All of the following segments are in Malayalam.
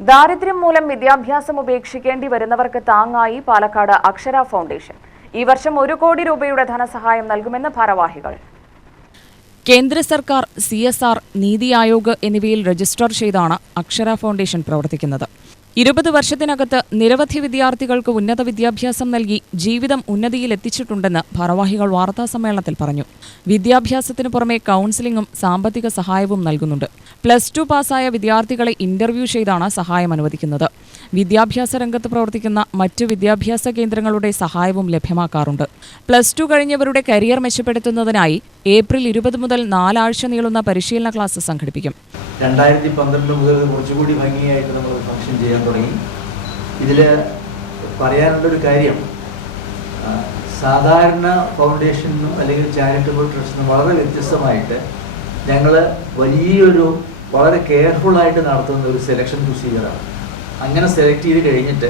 ദാരിദ്ര്യം മൂലം വിദ്യാഭ്യാസം ഉപേക്ഷിക്കേണ്ടി വരുന്നവർക്ക് താങ്ങായി പാലക്കാട് അക്ഷര ഫൗണ്ടേഷൻ. ഈ വർഷം 1 കോടി രൂപയുടെ ധനസഹായം നൽകുമെന്ന് ഭാരവാഹികൾ. കേന്ദ്ര സർക്കാർ, CSR, നീതി ആയോഗ് എന്നിവയിൽ രജിസ്റ്റർ ചെയ്താണ് അക്ഷര ഫൗണ്ടേഷൻ പ്രവർത്തിക്കുന്നത്. 20 വർഷത്തിനകത്ത് നിരവധി വിദ്യാർത്ഥികൾക്ക് ഉന്നത വിദ്യാഭ്യാസം നൽകി ജീവിതം ഉന്നതിയിലെത്തിച്ചിട്ടുണ്ടെന്ന് ഭാരവാഹികൾ വാർത്താസമ്മേളനത്തിൽ പറഞ്ഞു. വിദ്യാഭ്യാസത്തിനു പുറമെ കൗൺസിലിംഗും സാമ്പത്തിക സഹായവും നൽകുന്നുണ്ട്. +2 പാസ്സായ വിദ്യാർത്ഥികളെ ഇന്റർവ്യൂ ചെയ്താണ് സഹായം അനുവദിക്കുന്നത്. വിദ്യാഭ്യാസ രംഗത്ത് പ്രവർത്തിക്കുന്ന മറ്റു വിദ്യാഭ്യാസ കേന്ദ്രങ്ങളുടെ സഹായവും ലഭ്യമാക്കാറുണ്ട്. +2 കഴിഞ്ഞവരുടെ കരിയർ മെച്ചപ്പെടുത്തുന്നതിനായി ഏപ്രിൽ 20 മുതൽ 4 ആഴ്ച നീളുന്ന പരിശീലന ക്ലാസ് സംഘടിപ്പിക്കും. 2012 മുതൽ കുറച്ചുകൂടി ഭംഗിയായിട്ട് നമ്മൾ ഫംഗ്ഷൻ ചെയ്യാൻ തുടങ്ങി. ഇതിൽ പറയാനുള്ളൊരു കാര്യം, സാധാരണ ഫൗണ്ടേഷനും അല്ലെങ്കിൽ ചാരിറ്റബിൾ ട്രസ്റ്റിനും വളരെ വ്യത്യസ്തമായിട്ട് ഞങ്ങൾ വളരെ കെയർഫുള്ളായിട്ട് നടത്തുന്ന ഒരു സെലക്ഷൻ പ്രൊസീജിയറാണ്. അങ്ങനെ സെലക്ട് ചെയ്ത് കഴിഞ്ഞിട്ട്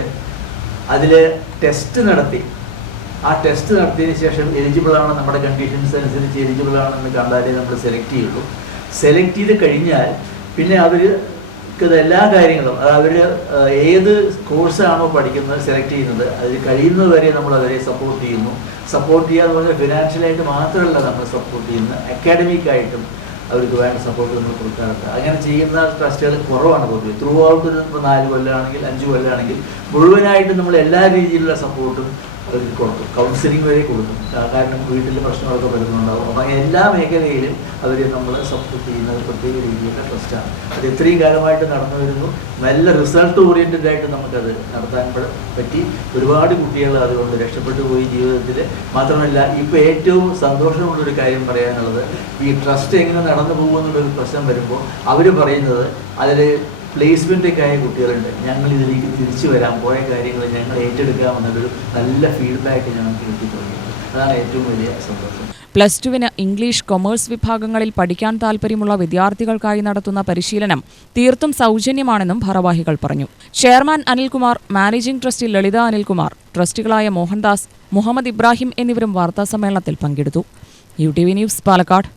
അതിൽ ടെസ്റ്റ് നടത്തി, ആ ടെസ്റ്റ് നടത്തിയതിന് ശേഷം എലിജിബിളാണ്, നമ്മുടെ കണ്ടീഷൻസ് അനുസരിച്ച് എലിജിബിളാണെന്ന് കണ്ടാലേ നമ്മൾ സെലക്ട് ചെയ്യുള്ളൂ. സെലക്ട് ചെയ്ത് കഴിഞ്ഞാൽ പിന്നെ അവർക്ക് എല്ലാ കാര്യങ്ങളും, അവർ ഏത് കോഴ്സാണോ പഠിക്കുന്നത് സെലക്ട് ചെയ്യുന്നത്, അതിൽ കഴിയുന്നത് വരെ നമ്മൾ അവരെ സപ്പോർട്ട് ചെയ്യുന്നു. സപ്പോർട്ട് ചെയ്യുക എന്ന് പറഞ്ഞാൽ ഫിനാൻഷ്യലായിട്ട് മാത്രമല്ല നമ്മൾ സപ്പോർട്ട് ചെയ്യുന്നത്, അക്കാഡമിക്കായിട്ടും അവർക്ക് വേണ്ട സപ്പോർട്ട് നമ്മൾ കൊടുക്കാറുണ്ട്. അങ്ങനെ ചെയ്യുന്ന ട്രസ്റ്റുകൾ കുറവാണ് പൊതുവെ. ത്രൂ ഔട്ട് ഇപ്പോൾ 4 കൊല്ലമാണെങ്കിൽ 5 കൊല്ലമാണെങ്കിൽ മുഴുവനായിട്ട് നമ്മൾ എല്ലാ രീതിയിലുള്ള സപ്പോർട്ടും അവർക്ക് കൊടുക്കും. കൗൺസിലിംഗ് വരെ കൊടുക്കും. കാരണം വീട്ടിൽ പ്രശ്നങ്ങളൊക്കെ വരുന്നുണ്ടാവും. അപ്പോൾ എല്ലാ മേഖലയിലും അവർ നമ്മൾ സപ്പോർട്ട് ചെയ്യുന്ന ഒരു പ്രത്യേക രീതിയിലുള്ള ട്രസ്റ്റാണ്. അത് ഇത്രയും കാലമായിട്ട് നടന്നു വരുന്നു. നല്ല റിസൾട്ട് ഓറിയൻറ്റഡ് ആയിട്ട് നമുക്കത് നടത്താൻ പറ്റി. ഒരുപാട് കുട്ടികൾ അതുകൊണ്ട് രക്ഷപ്പെട്ടു പോയി ജീവിതത്തിൽ. മാത്രമല്ല, ഇപ്പോൾ ഏറ്റവും സന്തോഷമുള്ളൊരു കാര്യം പറയാനുള്ളത്, ഈ ട്രസ്റ്റ് എങ്ങനെ നടന്നു പോകുമെന്നുള്ളൊരു പ്രശ്നം വരുമ്പോൾ അവർ പറയുന്നത് അതിൽ പ്ലേസ്മെൻ്റൊക്കെ ആയ കുട്ടികളുണ്ട്, ഞങ്ങൾ ഇതിലേക്ക് തിരിച്ചു വരാം, പോയ കാര്യങ്ങൾ ഞങ്ങൾ ഏറ്റെടുക്കാമെന്നുള്ളൊരു നല്ല ഫീഡ്ബാക്ക് ഞങ്ങൾക്ക് കിട്ടി തുടങ്ങിയിട്ടുണ്ട്. അതാണ് ഏറ്റവും വലിയ സന്തോഷം. +2-ന് ഇംഗ്ലീഷ്, കൊമേഴ്സ് വിഭാഗങ്ങളിൽ പഠിക്കാൻ താൽപ്പര്യമുള്ള വിദ്യാർത്ഥികൾക്കായി നടത്തുന്ന പരിശീലനം തീർത്തും സൗജന്യമാണെന്നും ഭാരവാഹികൾ പറഞ്ഞു. ചെയർമാൻ അനിൽകുമാർ, മാനേജിംഗ് ട്രസ്റ്റി ലളിത അനിൽകുമാർ, ട്രസ്റ്റികളായ മോഹൻദാസ്, മുഹമ്മദ് ഇബ്രാഹിം എന്നിവരും വാർത്താസമ്മേളനത്തിൽ പങ്കെടുത്തു. UTV news, Palakkad.